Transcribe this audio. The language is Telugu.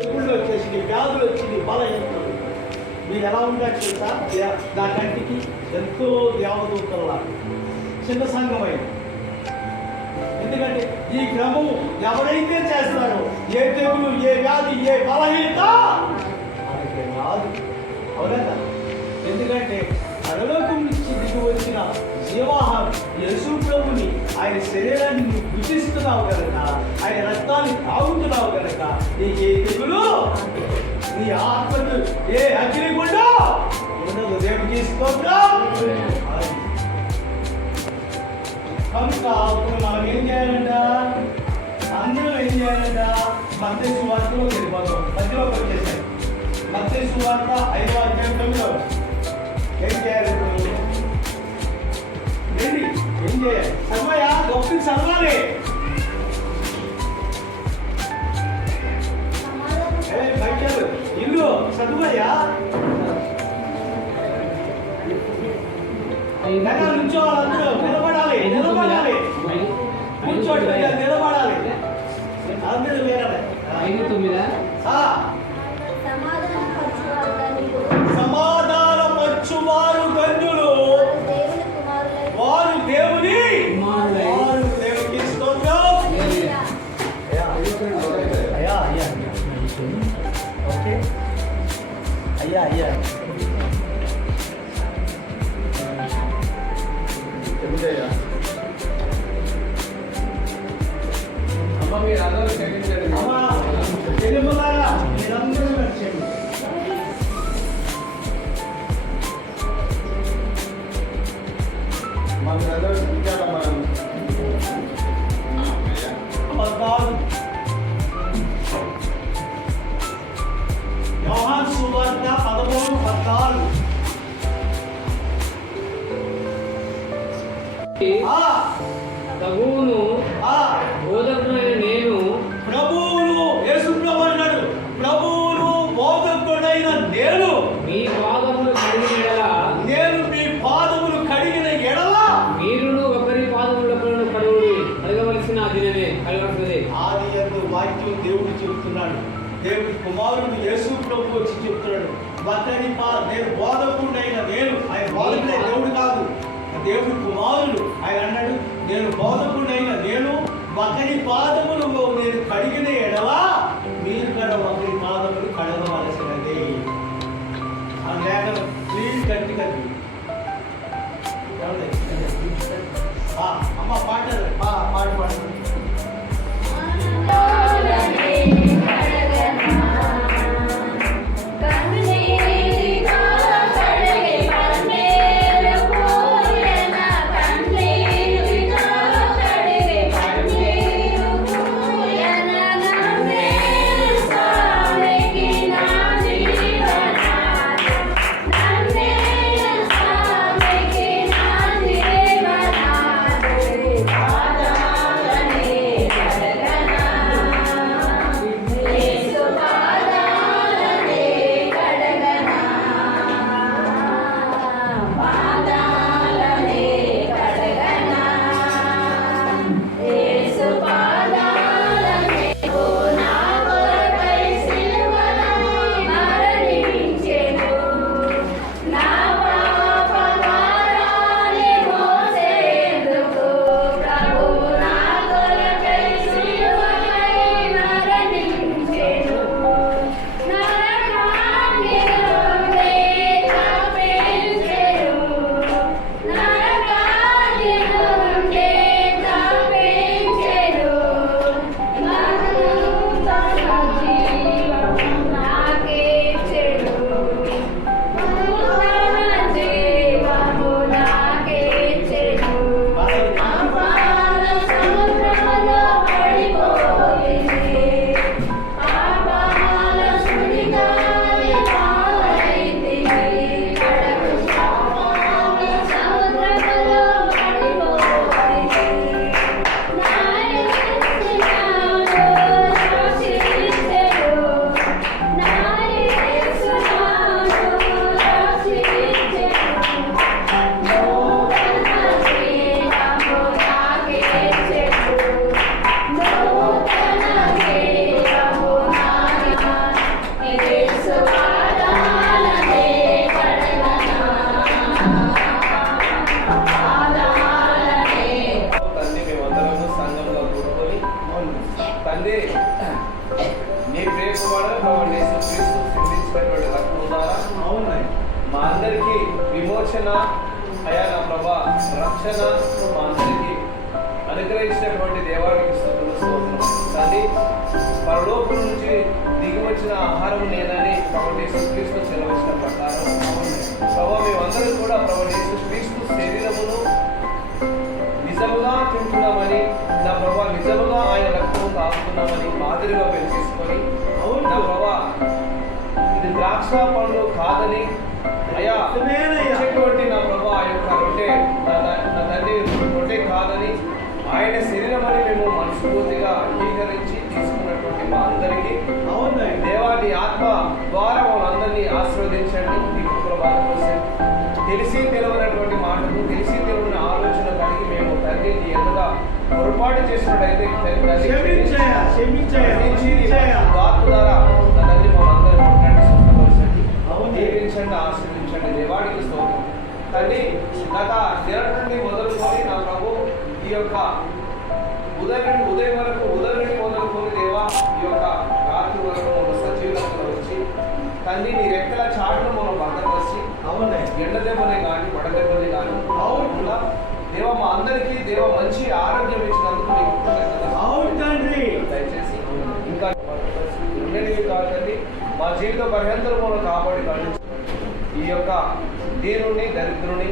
తెగుళ్ళు వచ్చేసి, వ్యాధులు వచ్చింది, బలహీనతలు. మీరు ఎలా ఉంటారు తెలుసా? నా కంటికి ఎంతో దేవదూతల్లా చిన్న సంఘమైంది. ఎందుకంటే ఈ క్రమము ఎవరైతే చేస్తారో ఏ తెగులు, ఏ వ్యాధి, ఏ బలహీనత మనకి రాదు. అవునా? ఎందుకంటే పరలోకం నుంచి దిగి వచ్చిన జీవాహారం యేసు ప్రభుని, ఆయన శరీరాన్ని నువ్వు భుజిస్తున్నావు కనుక, ఆయన రక్తాన్ని తాగుతున్నావు కనుక నీకు ఏ తెగులు, నీ ఆత్మకు ఏ అగ్నిగుండా ఉండదు. దేవుడికి స్తోత్రం. కనుక మనం ఏం చేయాలంట? అందరం ఏం చేయాలంట? మత్తయి సువార్తలో వెళ్ళిపోతాం. మధ్యలోకి వచ్చేసాయి. మత్తయి సువార్త 5వ అధ్యాయం 9వ ఏం చేయాలి? ఏంటి ఏం చేయాలి? చదవయా, గొప్ప చదవాలి. బయటలు ఇల్లు చదువయ్యా. నుంచోవాలందరూ నిలబడాలి, నిలబడాలి, కూర్చోండి, నిలబడాలి. అందరూ వేరే 5:9 సమాధాన పరచువారు ధన్యులు, వారు దేవుని వారు. దేవునికి స్తోత్రం. అయ్యా అయ్యా ఓకే అయ్యా అయ్యా అమ్మ మీరు అందరూ క్షమించండి. అమ్మా తెలుగులారా మీరందరూ వచ్చేయండి. యోహాను సువార్త 13:14. ప్రభువును బోధకుడైన నేను, ప్రభువును యేసు ప్రభు అన్నాడు, ప్రభువును బోధకుడైన నేను మీ పాదములు కడిగిన ఎడల, నేను మీ పాదములు కడిగిన ఎడల మీరును ఒకరి పాదములను కడగవలసిన దినమే కలగవలసినదే. ఆది యందు వాక్యం దేవుడు చెబుతున్నాడు. దేవుడి కుమారుడు యేసు ప్రభు వచ్చి చెప్తున్నాడు, నేను బోధకుడైన నేను. ఆయన బోధకుడే, దేవుడు కాదు, దేవుడి కుమారుడు. ఆయన అన్నాడు, నేను బోధకుడైన నేను ఒకరి పాదములు నేను కడిగిన ఎడల మీరు కూడా ఒకరి పాదములు కడగవలసినది. ఆ లేఖనం ప్లీజ్ గట్టిగా అమ్మ పాట పాడు. కుమారుడు ప్రభువైన యేసుక్రీస్తు సిందించినటువంటి రక్తం ద్వారా అవునాయి. మా అందరికీ విమోచన అయా నా ప్రభా రక్షణ మా అందరికీ అనుగ్రహించినటువంటి దేవానికి స్తోత్రం. తండ్రి పరలోకం నుంచి దిగి వచ్చిన ఆహారం నేనని ప్రభువైన యేసుక్రీస్తు సెలవిచ్చిన ప్రకారం ప్రభా మేమందరం కూడా ప్రభువైన యేసుక్రీస్తు శరీరమును నిజముగా తింటున్నామని నా ప్రభా నిజముగా ఆయన రక్తం తాగుతున్నామని మాదిరిగా పెంచేసుకొని నా ప్రభా ఇది ద్రాక్ష పండ్లు కాదని అయ్యా ఇచ్చేటువంటి నా ప్రభా ఆ యొక్క రొట్టె నా తండ్రి రొట్టె కాదని ఆయన శరీరం అని మేము మనస్ఫూర్తిగా అంగీకరించి తీసుకున్నటువంటి మా అందరికీ అవునాయి. దేవాన్ని ఆత్మ ద్వారా వాళ్ళందరినీ ఆశీర్వదించండి. నీకు ప్రభావం తెలిసి తెలవనటువంటి మాటలు తెలిసి తెలవని ఆలోచన కలిగి మేము తండ్రి నీ ఎదుగా పొరపాటు చేసినట్టయితే ఆత్మ ద్వారా నా తండ్రి మమ్మల్ని అందరూ స్వస్థపరచండి, దీవించండి, ఆశీర్వదించండి. దేవానికి స్తోత్రం. తండ్రి గత దినం నుండి మొదలుకొని నా ప్రభు ఈ యొక్క ఉదయం నుండి మొదలుకొని దేవా ఈ యొక్క రాత్రి వరకు సజీవులంలో వచ్చి తండ్రి నీ రెక్కల చాటును మనం భద్రపరిచి అవునాయి. ఎండ దెబ్బలే కానీ వడదెబ్బలే కానీ అవుకుండా దేవ మా అందరికీ దేవ మంచి ఆరోగ్యం ఇచ్చినందుకు నీకు కృతజ్ఞతలు. అవును తండ్రి. దయచేసి ఇంకా ఉండేవి కాదండి మా జీవిత పర్యంతరములను కాపాడి కరుణించండి. ఈ యొక్క దీనుని దరిద్రుని